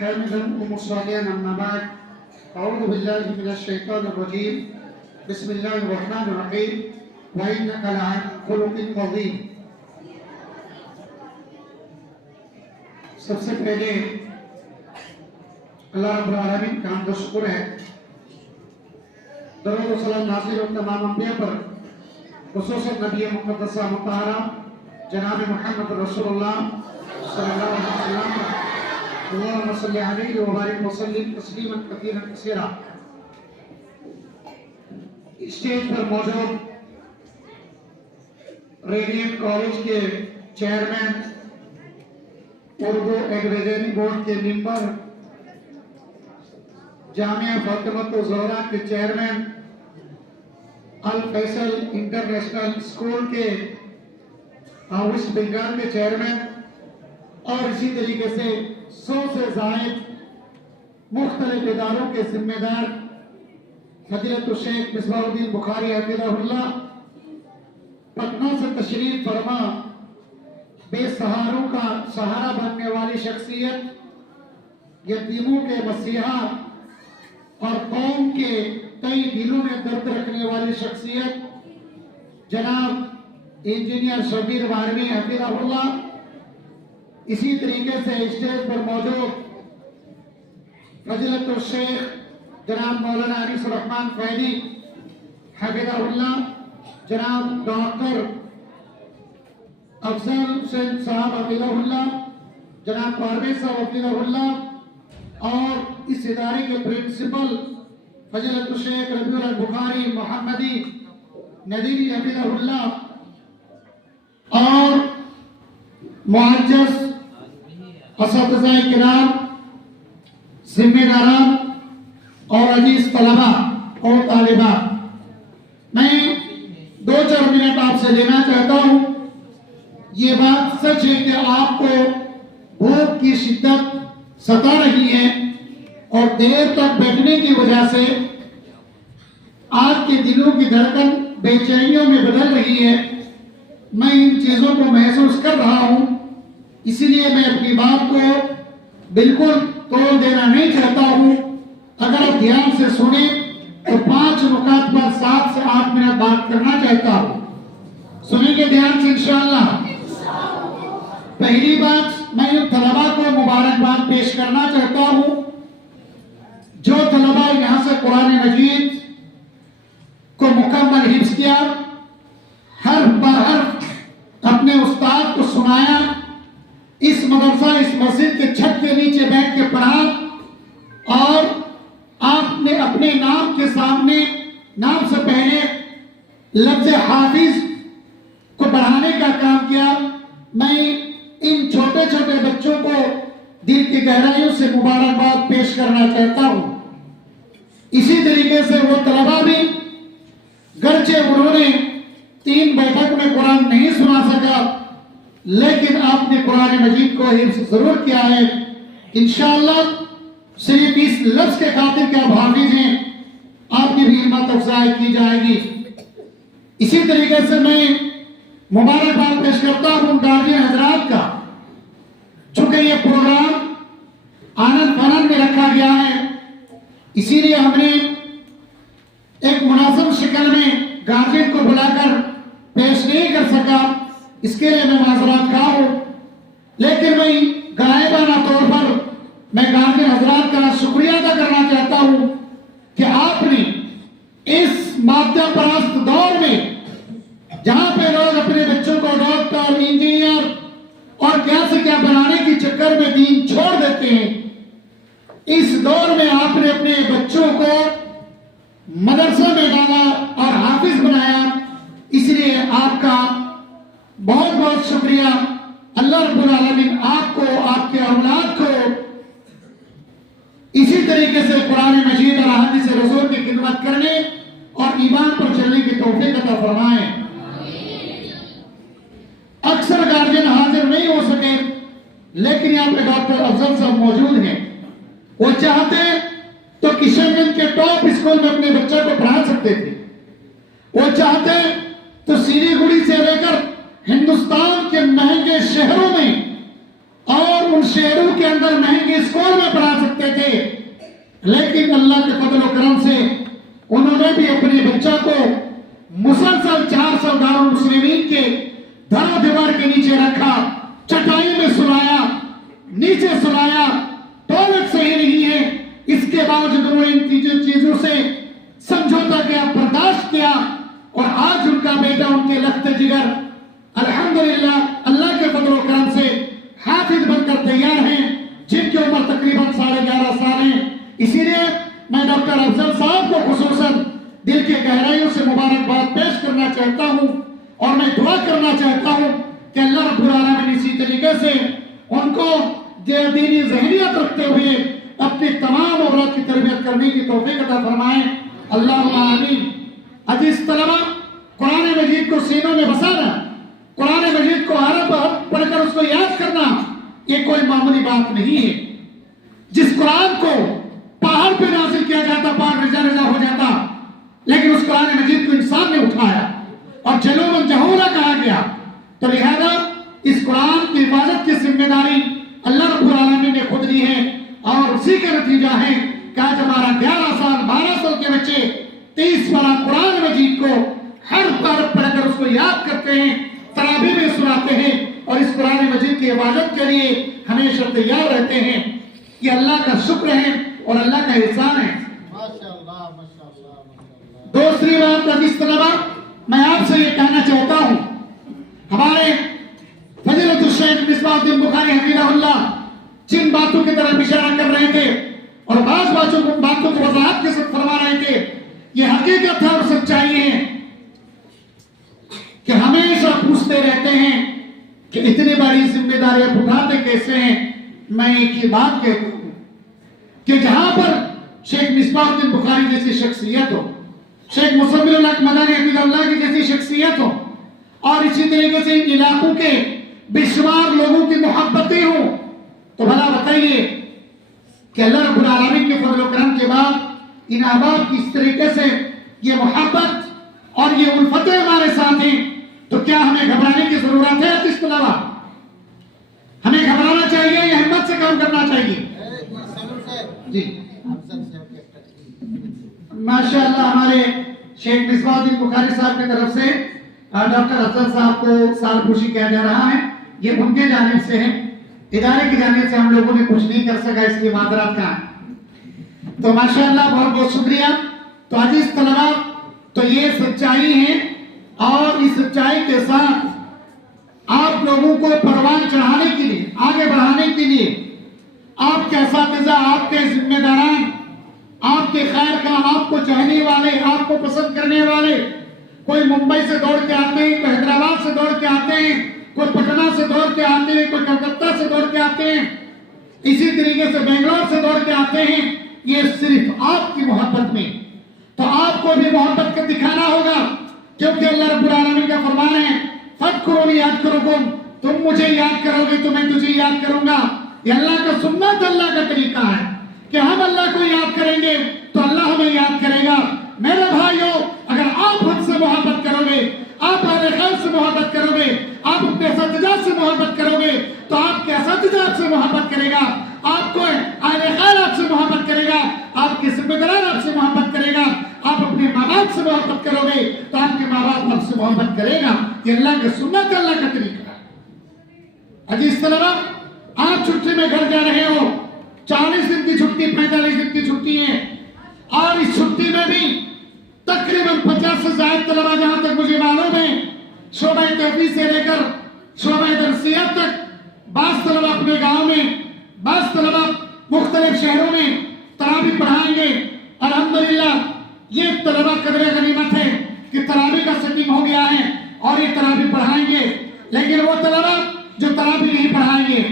حامدا ومصليا أما بعد أعوذ بالله من الشيطان الرجيم بسم الله الرحمن الرحيم وإنك لعلى خلق عظيم. سب سے پہلے اللہ رب العالمین کا حمد و شکر ہے. درود و سلام نازل ہو تمام انبیاء پر، خصوصاً نبی مقدسہ مطہرہ جناب محمد رسول اللہ صلی اللہ علیہ وسلم. اللہم صلی علیہ وبارک وسلم تسلیما کثیرا کثیرا. اسٹیج پر موجود ریڈینٹ کالج کے چیئرمین، اردو ایڈوائزری بورڈ کے ممبر، جامعہ فاطمۃ الزہرا کے چیئرمین، الفیصل انٹرنیشنل اسکول کے ویسٹ بنگال کے چیئرمین، اور اسی طریقے سے 100 سے زائد مختلف اداروں کے ذمہ دار فضیلت الشیخ مصباح الدین بخاری حفظہ اللہ پٹنہ سے تشریف فرما، بے سہاروں کا سہارا بننے والی شخصیت، یتیموں کے مسیحا اور قوم کے کئی دلوں میں درد رکھنے والی شخصیت جناب انجینئر شبیر بارمی حفظہ اللہ. اسی طریقے سے اسٹیج پر موجود فضیلت الشیخ جناب مولانا انیس الرحمن فیدی حفظہ اللہ، جناب ڈاکٹر افضل حسین صاحب حفظہ اللہ، جناب پرویز صاحب حفظہ اللہ، اور اس ادارے کے پرنسپل فضیلت الشیخ ربیع البخاری محمدی ندیری حفظہ اللہ، اور معزز اساتذہ کرام، ذمہ داران اور عزیز طلبہ اور طالبات. میں 2-4 منٹ آپ سے لینا چاہتا ہوں. یہ بات سچ ہے کہ آپ کو بھوک کی شدت ستا رہی ہے اور دیر تک بیٹھنے کی وجہ سے آپ کے دلوں کی دھڑکن بے چینیوں میں بدل رہی ہے. میں ان چیزوں کو محسوس کر رہا ہوں، اسی لیے میں اپنی بات کو بالکل توڑ دینا نہیں چاہتا ہوں. اگر آپ دھیان سے سنیں تو 5 نکات پر 7 سے 8 منٹ بات کرنا چاہتا ہوں. سنیں گے دھیان سے انشاءاللہ. پہلی بات، میں ان طلباء کو مبارکباد پیش کرنا چاہتا ہوں جو طلباء یہاں سے قرآن مجید کو مکمل حفظ کیا، حرف بحرف اپنے استاد کو سنایا، اس مدرسہ اس مسجد کے چھت کے نیچے بیٹھ کے پڑھا، اور آپ نے اپنے نام کے سامنے، نام سے پہلے لفظ حافظ کو بڑھانے کا کام کیا. میں ان چھوٹے چھوٹے بچوں کو دل کی گہرائیوں سے مبارکباد پیش کرنا چاہتا ہوں. اسی طریقے سے وہ طلباء بھی، گرچہ انہوں نے 3 بیٹھک میں قرآن نہیں سنا سکا، لیکن آپ نے قرآن مجید کو حفظ ضرور کیا ہے. انشاءاللہ صرف اس لفظ کے خاطر کہ آپ حافظ ہیں، آپ کی بھی ہمت افزائی کی جائے گی. اسی طریقے سے میں مبارکباد پیش کرتا ہوں گارجین حضرات کا. چونکہ یہ پروگرام آنند فانند میں رکھا گیا ہے، اسی لیے ہم نے ایک مناسب شکل میں گارجین کو بلا کر پیش نہیں کر سکا. اس کے لیے میں معذرات خواہ ہوں، لیکن میں غائبانہ طور پر میں گارجین حضرات کا شکریہ ادا کرنا چاہتا ہوں کہ آپ نے اس مادہ پرست دور میں، جہاں پہ لوگ اپنے بچوں کو ڈاکٹر، انجینئر اور کیا سے کیا بنانے کی چکر میں دین چھوڑ دیتے ہیں، اس دور میں آپ نے اپنے بچوں کو مدرسہ میں ڈالا اور حافظ بنایا. اس لیے آپ کا بہت بہت شکریہ. اللہ رب العالمین آپ کو، آپ کے اولاد کو اسی طریقے سے قرآن مجید اور احادیث رسول کی خدمت کرنے اور ایمان پر چلنے کی توفیق عطا فرمائے. اکثر گارجین حاضر نہیں ہو سکے، لیکن یہاں پہ ڈاکٹر افضل صاحب موجود ہیں. وہ چاہتے تو کشن گنج کے ٹاپ اسکول میں اپنے بچہ کو پڑھا سکتے تھے. وہ چاہتے تو سیلی گڑی سے لے کر ہندوستان کے مہنگے شہروں میں اور ان شہروں کے اندر مہنگے اسکول میں پڑھا سکتے تھے، لیکن اللہ کے فضل و کرم سے انہوں نے بھی اپنے بچہ کو مسلسل 4 سال دارالمسلمین کے دھر و دیوار کے نیچے رکھا، چٹائی میں سلایا، نیچے سلایا، ٹوائلٹ صحیح نہیں ہے، اس کے باوجود انہوں نے ان چیزوں سے سمجھوتا کیا، برداشت کیا، اور آج ان کا بیٹا ان کے لخت جگر الحمدللہ اللہ کے فضل و کرم سے حافظ بن کر تیار ہیں، جن کی عمر تقریباً 11.5 سال ہیں۔ اسی لیے میں ڈاکٹر افضل صاحب کو خصوصاً دل کے گہرائیوں سے مبارکباد پیش کرنا چاہتا ہوں، اور میں دعا کرنا چاہتا ہوں کہ اللہ رب العالمین اسی طریقے سے ان کو دینی ذہنیت رکھتے ہوئے اپنی تمام اولاد کی تربیت کرنے کی توفیق عطا فرمائیں، اللہم آمین۔ عزیز طلبہ، قرآن مجید کو سینوں میں بسانا، قرآن مجید کو عرب پڑھ کر اس کو یاد کرنا، یہ کوئی معمولی بات نہیں ہے۔ جس قرآن کو پہاڑ پہ نازل کیا جاتا، پہاڑ رجا رجا ہو جاتا، لیکن اس قرآن مجید کو انسان نے اٹھایا اور جلومن جہورا کہا گیا، تو لہذا اس قرآن کی حفاظت کی ذمہ داری اللہ رب العالمین نے خود لی ہے، اور اسی کا نتیجہ ہے کہ آج ہمارا 11 سال 12 سال کے بچے 30 پارہ قرآن مجید کو ہر بار پڑھ کر اس کو یاد کرتے ہیں، تراویح میں سناتے ہیں، اور اس قرآن مجید کی حفاظت کے لیے ہمیشہ تیار رہتے ہیں۔ یہ اللہ کا شکر ہے اور اللہ کا احسان ہے۔ دوسری بات عزیز طلبہ، میں آپ سے یہ کہنا چاہتا ہوں، ہمارے فضیلت الشیخ مصباح الدین بخاری حفظہ اللہ جن باتوں کی طرف اشارہ کر رہے تھے اور بعض باتوں کو وضاحت کے ساتھ فرما رہے تھے، یہ حقیقت ہے اور سچائی ہے کہ ہمیشہ پوچھتے رہتے ہیں کہ اتنی بڑی ذمہ داریاں اٹھاتے کیسے ہیں۔ میں ایک ہی بات کہتا ہوں کہ جہاں پر شیخ مصباح الدین بخاری جیسی شخصیت ہو، شیخ مصمم الحق مدنی حفظہ اللہ کی جیسی شخصیت ہو، اور اسی طریقے سے ان علاقوں کے بے شمار لوگوں کی محبتیں ہوں، تو بھلا بتائیے کہ اللہ رب العالمین کے فضل و کرم کے بعد ان احباب کی اس طریقے سے یہ محبت اور یہ الفتیں ہمارے ساتھ ہیں، تو کیا ہمیں گھبرانے کی ضرورت ہے؟ اس طلبہ ہمیں گھبرانا چاہیے یا ہمت سے کام کرنا چاہیے؟ جی ماشاءاللہ، ہمارے شیخ مصباح الدین بخاری صاحب کی طرف سے ڈاکٹر افضل صاحب کو سال خوشی کیا جا رہا ہے، یہ ان کے جانب سے ہے، ادارے کی جانب سے ہم لوگوں نے کچھ نہیں کر سکا، اس لیے معذرت کا ہے۔ تو ماشاءاللہ بہت بہت شکریہ۔ تو عزیز طلبہ، تو یہ سچائی ہے، اور اس سچائی کے ساتھ آپ لوگوں کو پروان چڑھانے کے لیے، آگے بڑھانے کے لیے آپ کے اساتذہ، آپ کے ذمہ داران، آپ کے خیر خواہ، آپ کو چاہنے والے، آپ کو پسند کرنے والے، کوئی ممبئی سے دوڑ کے آتے ہیں، کوئی حیدرآباد سے دوڑ کے آتے ہیں، کوئی پٹنہ سے دوڑ کے آتے ہیں، کوئی کلکتہ سے دوڑ کے آتے ہیں، اسی طریقے سے بنگلور سے دوڑ کے آتے ہیں، یہ صرف آپ کی محبت میں۔ تو آپ کو بھی محبت کا دکھانا ہوگا، کیونکہ اللہ رب العالمین کا فرمان ہے فَاذْكُرُونِي أَذْكُرْكُمْ، تم مجھے یاد کرو گے تو میں تجھے یاد کروں گا۔ یہ اللہ کا سنت، اللہ کا طریقہ ہے کہ ہم اللہ کو یاد کریں گے تو اللہ ہمیں یاد کرے گا۔ میرے بھائیو، اگر آپ ہم سے محبت کرو گے، آپ اہل خیر سے محبت کرو گے، آپ اپنے اساتذہ سے محبت کرو گے، تو آپ کے اساتذہ آپ سے محبت کرے گا، آپ کو اہل خیر آپ سے محبت کرے گا، آپ کے ذمہ داران آپ سے محبت کرے گا، آپ اپنے ماں باپ سے محبت کرو گے تو آپ کے ماں باپ آپ سے محبت کرے گا۔ یہ اللہ کی سنت، اللہ کا طریقہ ہے۔ عزیز طلبہ، آپ چھٹی میں گھر جا رہے ہو، 40 دن کی چھٹی، 45 دن کی چھٹی ہے، اور اس چھٹی میں بھی تقریباً 50 سے زائد طلبہ، جہاں تک مجھے معلوم ہے، شعبہ تحفیظ سے لے کر شعبہ درسیات تک، بعض طلبہ اپنے گاؤں میں، بعض طلبہ مختلف شہروں میں تراویح پڑھائیں گے۔ الحمدللہ یہ طلبہ قدر غنیمت ہے کہ تراویح کا سیٹنگ ہو گیا ہے اور یہ تراویح پڑھائیں گے، لیکن وہ طلبہ جو تراویح نہیں پڑھائیں گے،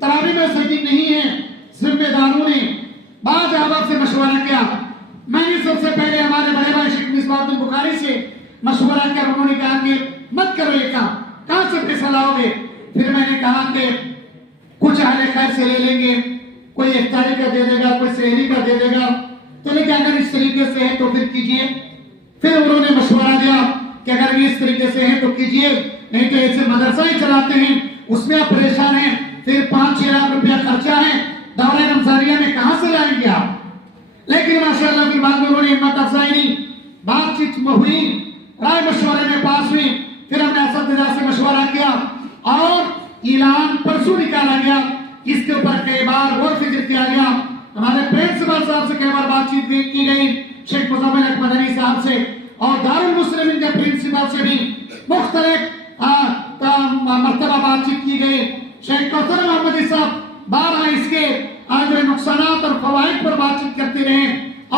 تراویح میں سیٹنگ نہیں ہے، ذمہ داروں نے بعض احباب سے مشورہ کیا۔ میں نے سب سے پہلے ہمارے بڑے بھائی شیخ مصباح الدین بخاری سے مشورہ کیا، انہوں نے کہا کہ مت کرو یہ کام، کہاں سے پیسہ لاؤ گے؟ پھر میں نے کہا کہ کچھ اہل خیر سے لے لیں گے، کوئی افطاری کا دے دے گا، کوئی سحری کا دے دے گا، تو لیکن اگر اس طریقے سے ہے تو پھر کیجئے۔ پھر انہوں نے مشورہ دیا کہ اگر یہ اس طریقے سے ہے تو کیجئے، نہیں تو ایسے مدرسہ ہی چلاتے ہیں، اس میں آپ پریشان ہیں، پھر 5-6 لاکھ روپیہ دورہ رمضانیہ میں کہاں سے لائیں گے آپ؟ لیکن ماشاءاللہ کی بات میں انہوں نے ہمت افزائی، بات چیت ہوئی، رائے مشورے میں پاس ہوئی، پھر ہم نے اساتذہ سے مشورہ کیا اور اعلان پرسوں نکالا گیا، اس کے اوپر کئی بار غور فکر کیا گیا، ہمارے پرنسپل صاحب سے کئی بار بات چیت کی گئی، شیخ مزمل حق مدنی صاحب سے اور دارالمسلمین کے پرنسپل سے بھی مختلف مرتبہ بات چیت کی گئی، شیخ کوثر محمدی صاحب بارہ اس کے جو نقصانات اور فوائد پر بات چیت کرتے رہے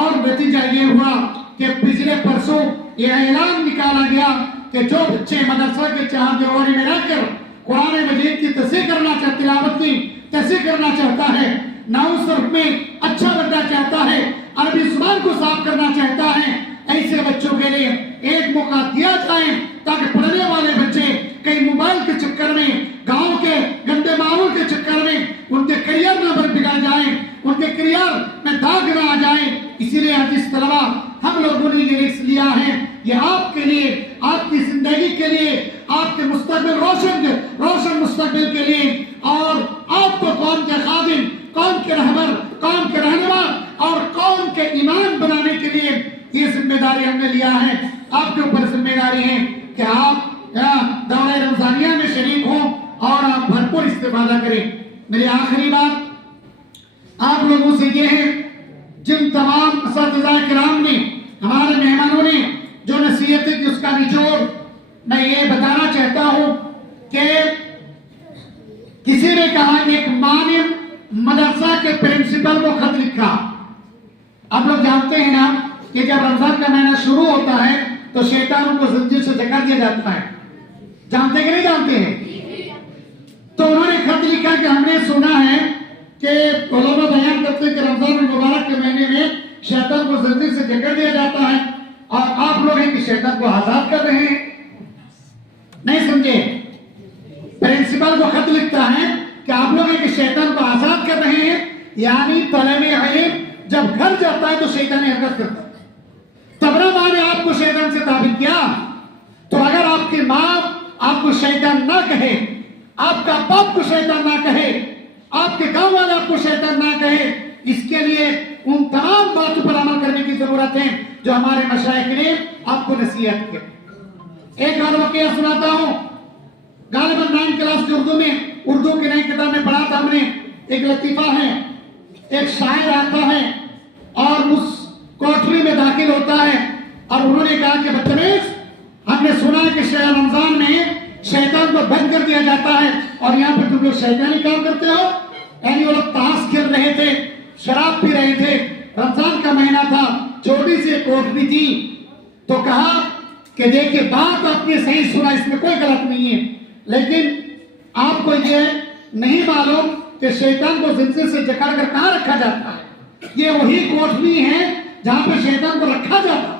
اور نتیجہ یہ ہوا کہ پچھلے پرسوں یہ اعلان نکالا گیا کہ جو بچے مدرسہ کے 4 دیواری میں رہ کر قرآن مجید کی تصحیح کرنا چاہتا، تلاوت کی تصحیح کرنا چاہتا ہے، نحو صرف میں اچھا بننا چاہتا ہے، عربی زبان کو صاف کرنا چاہتا ہے، ایسے بچوں کے لیے ایک موقع دیا جائے تاکہ پڑھنے والے بچے کئی موبائل کے چکر میں، گاؤں کے گندے ماحول کے چکر میں ان کے کریئر نہ بگڑ جائے، ان کے کریئر میں داغ نہ آ جائے۔ اسی لیے حدیث طلبہ ہم لوگوں نے یہ رسک لیا ہے، یہ آپ کے لیے، آپ کی زندگی کے لیے، آپ کے مستقبل روشن مستقبل کے لیے اور آپ کو قوم کے خادم، قوم کے رہبر، قوم کے رہنما اور قوم کے ایمان بنانے کے لیے یہ ذمہ داری ہم نے لیا ہے۔ آپ کے اوپر ذمہ داری ہے کہ آپ دورہ رمضانیہ میں شریک ہوں اور آپ بھرپور استفادہ کریں۔ میری آخری بات آپ لوگوں سے یہ ہے، جن تمام اساتذہ کرام نے، ہمارے مہمانوں نے جو نصیحتیں کی اس کا نچوڑ میں یہ بتانا چاہتا ہوں کہ کسی نے کہا ایک ماں نے مدرسہ کے پرنسپل کو خط لکھا۔ آپ لوگ جانتے ہیں نا کہ جب رمضان کا مہینہ شروع ہوتا ہے تو شیطان کو زنجیر سے جکڑ دیا جاتا ہے، جانتے کہ نہیں جانتے ہیں؟ تو انہوں نے خط لکھا کہ ہم نے سنا ہے کہ علماء بیان کرتے ہیں کہ رمضان المبارک کے مہینے میں شیطان کو زنجیر سے جکڑ دیا جاتا ہے، اور آپ لوگ ہیں کہ شیطان کو آزاد کر رہے ہیں۔ نہیں سمجھے؟ پرنسپل کو خط لکھتا ہے کہ آپ لوگ ہیں کہ شیطان کو آزاد کر رہے ہیں، یعنی طالب علم جب گھر جاتا ہے تو شیطانی حرکت کرتا ہے۔ تبرہ ماں نے آپ کو شیطان سے ثابت کیا، تو اگر آپ کی ماں آپ کو شیطان نہ کہے، آپ کا باپ کو شیطان نہ کہے، آپ کے گاؤں والے آپ کو شیطان نہ کہے، اس کے لیے ان تمام باتوں پر عمل کرنے کی ضرورت ہے جو ہمارے مشائخ نے آپ کو نصیحت کی۔ ایک اور واقعہ سناتا ہوں، غالباً 9 کلاس کی اردو کی نئی کتاب میں پڑھا تھا ہم نے، ایک لطیفہ ہے، ایک شاعر آتا ہے اور اس کوٹری میں داخل ہوتا ہے اور انہوں نے کہا کہ بدتمیز، ہم نے سنا ہے کہ شہر رمضان میں شیطان کو بند کر دیا جاتا ہے اور یہاں پہ تم لوگ شیطانی کام کرتے ہو۔ یعنی وہ لوگ تاش کھیل رہے تھے، شراب پی رہے تھے، رمضان کا مہینہ تھا، چھوٹی سی کوٹری تھی، تو کہا کہ دیکھیں بات آپ نے صحیح سنا، اس میں کوئی غلط نہیں ہے، لیکن آپ کو یہ نہیں معلوم کہ شیطان کو زنجیر سے جکڑ کر کہاں رکھا جاتا ہے، یہ وہی کوٹری ہے جہاں پہ شیطان کو رکھا جاتا ہے۔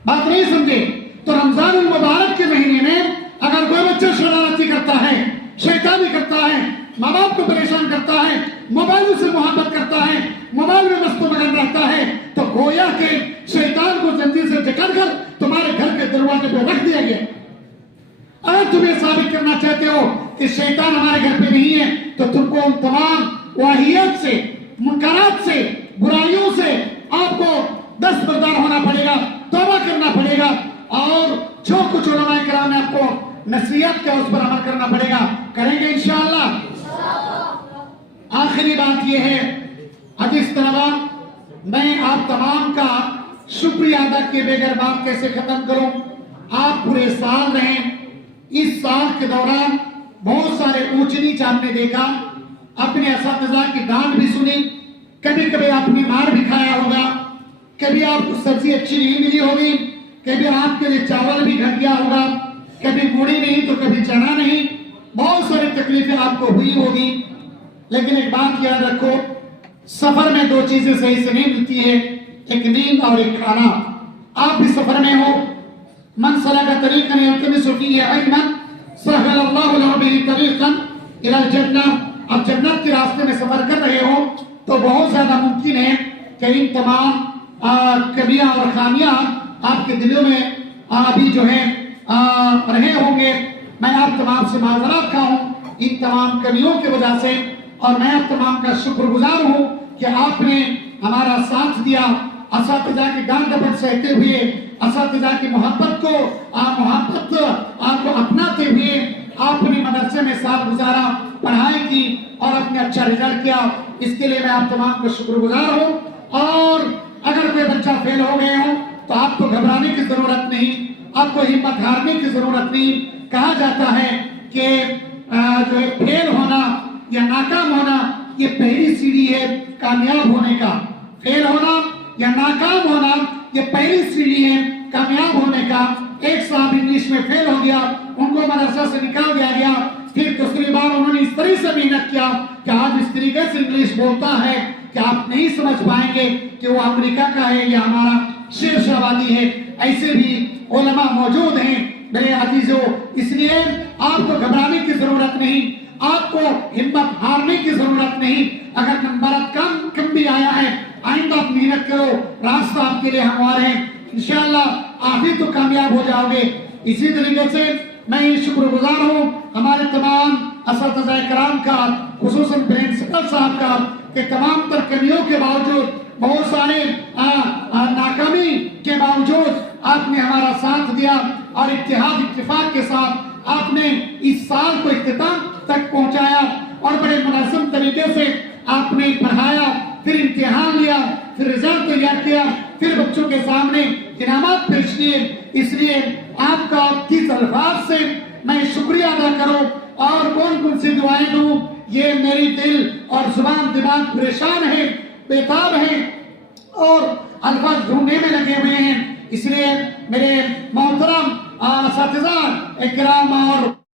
بات نہیں سمجھے؟ تو رمضان المبارک کے مہینے میں اگر کوئی بچہ شرارتی کرتا ہے، شیطانی کرتا ہے، ماں باپ کو پریشان کرتا ہے، موبائل سے محبت کرتا ہے، موبائل میں مست و مگن رہتا ہے، تو گویا کہ شیطان کو زنجیر سے جکڑ کر تمہارے گھر کے دروازے پہ رکھ دیا گیا۔ اگر تمہیں ثابت کرنا چاہتے ہو کہ شیطان ہمارے گھر پہ نہیں ہے تو تم کو ان تمام واہیات سے، منکرات سے، برائیوں سے آپ کو دستبردار ہونا پڑے گا، توبہ کرنا پڑے گا، اور جو کچھ علماء کرام نے آپ کو نصیحت کیا اس پر عمل کرنا پڑے گا۔ کریں گے انشاءاللہ؟ آخری بات یہ ہے حدیث طلبہ، میں آپ تمام کا شکریہ ادا کیے بغیر بات کیسے ختم کروں۔ آپ پورے سال رہیں، اس سال کے دوران بہت سارے اونچ نیچ آپ نے دیکھا، اپنے اساتذہ کی ڈانٹ بھی سنی، کبھی کبھی آپ نے مار بھی کھایا ہوگا، کبھی آپ کو سبزی اچھی نہیں ملی ہوگی، کبھی آپ کے لیے چاول بھی گھٹ گیا ہوگا، کبھی موڑی نہیں تو کبھی چنا نہیں، بہت ساری تکلیفیں آپ کو ہوئی ہوگی، لیکن ایک بات یاد رکھو، سفر میں 2 چیزیں صحیح سے نہیں ملتی ہے، ایک نیند اور ایک کھانا۔ آپ بھی سفر میں ہو، من سلک طریقا یلتمس فیہ علما سہل اللہ لہ بہ طریقا الی الجنہ۔ اب جنت کے راستے میں سفر کر رہے ہو تو بہت زیادہ ممکن ہے کہ ان تمام کمیاں اور خامیاں آپ کے دلوں میں ابھی جو ہے رہے ہوں گے۔ میں آپ تمام سے معذرت خواہ ہوں ان تمام کمیوں کی وجہ سے، اور میں آپ تمام کا شکر گزار ہوں کہ آپ نے ہمارا ساتھ دیا، اساتذہ کی ڈانٹ ڈپٹ سہتے ہوئے، اساتذہ کی محبت کو آپ کو اپناتے ہوئے آپ نے مدرسے میں سال گزارا، پڑھائی کی اور اپنے اچھا رزلٹ کیا۔ اس کے لیے میں آپ تمام کا شکر گزار ہوں۔ اور اگر کوئی بچہ فیل ہو گئے ہوں تو آپ کو گھبرانے کی ضرورت نہیں، آپ کو ہمت ہارنے کی ضرورت نہیں۔ کہا جاتا ہے کہ جو فیل ہونا یا ناکام ہونا یہ پہلی سیڑھی ہے کامیاب ہونے کا۔ فیل ہونا یا ناکام ہونا یہ پہلی سیڑھی ہے کامیاب ہونے کا۔ ایک صاحب انگلش میں فیل ہو گیا، ان کو مدرسہ سے نکال دیا گیا، پھر دوسری بار انہوں نے اس طرح سے محنت کیا کہ آج اس طریقے سے انگلش بولتا ہے کہ آپ نہیں سمجھ پائیں گے کہ وہ امریکہ کا ہے یا ہمارا شیر شاہ آبادی ہے۔ ایسے بھی علماء موجود ہیں میرے عزیزو، اس لیے آپ کو گھبرانے کی ضرورت نہیں، آپ کو ہمت ہارنے کی ضرورت نہیں۔ اگر نمبر کم بھی آیا ہے، آئندہ آپ محنت کرو، راستہ آپ کے لیے ہموار ہے، انشاءاللہ آپ ہی تو کامیاب ہو جاؤ گے۔ اسی طریقے سے میں شکر گزار ہوں ہمارے تمام اساتذہ کرام کا، خصوصاً پرنسپل صاحب کا، کہ تمام تر کمیوں کے باوجود، بہت سارے ناکامی کے باوجود آپ نے ہمارا ساتھ دیا اور اتحاد اتفاق کے ساتھ آپ نے اس سال کو اختتام تک پہنچایا اور بڑے منظم طریقے سے آپ نے پڑھایا، پھر امتحان لیا، پھر رزلٹ تیار کیا، پھر بچوں کے سامنے انعامات پیش کیے۔ اس لیے آپ کا 30 الفاظ سے میں شکریہ ادا کروں اور کون سی دعائیں دوں، یہ میری دل اور زبان دماغ پریشان ہے، بیتاب ہے اور الفاظ ڈھونڈنے میں لگے ہوئے ہیں۔ اس لیے میرے محترم اساتذہ اکرام اور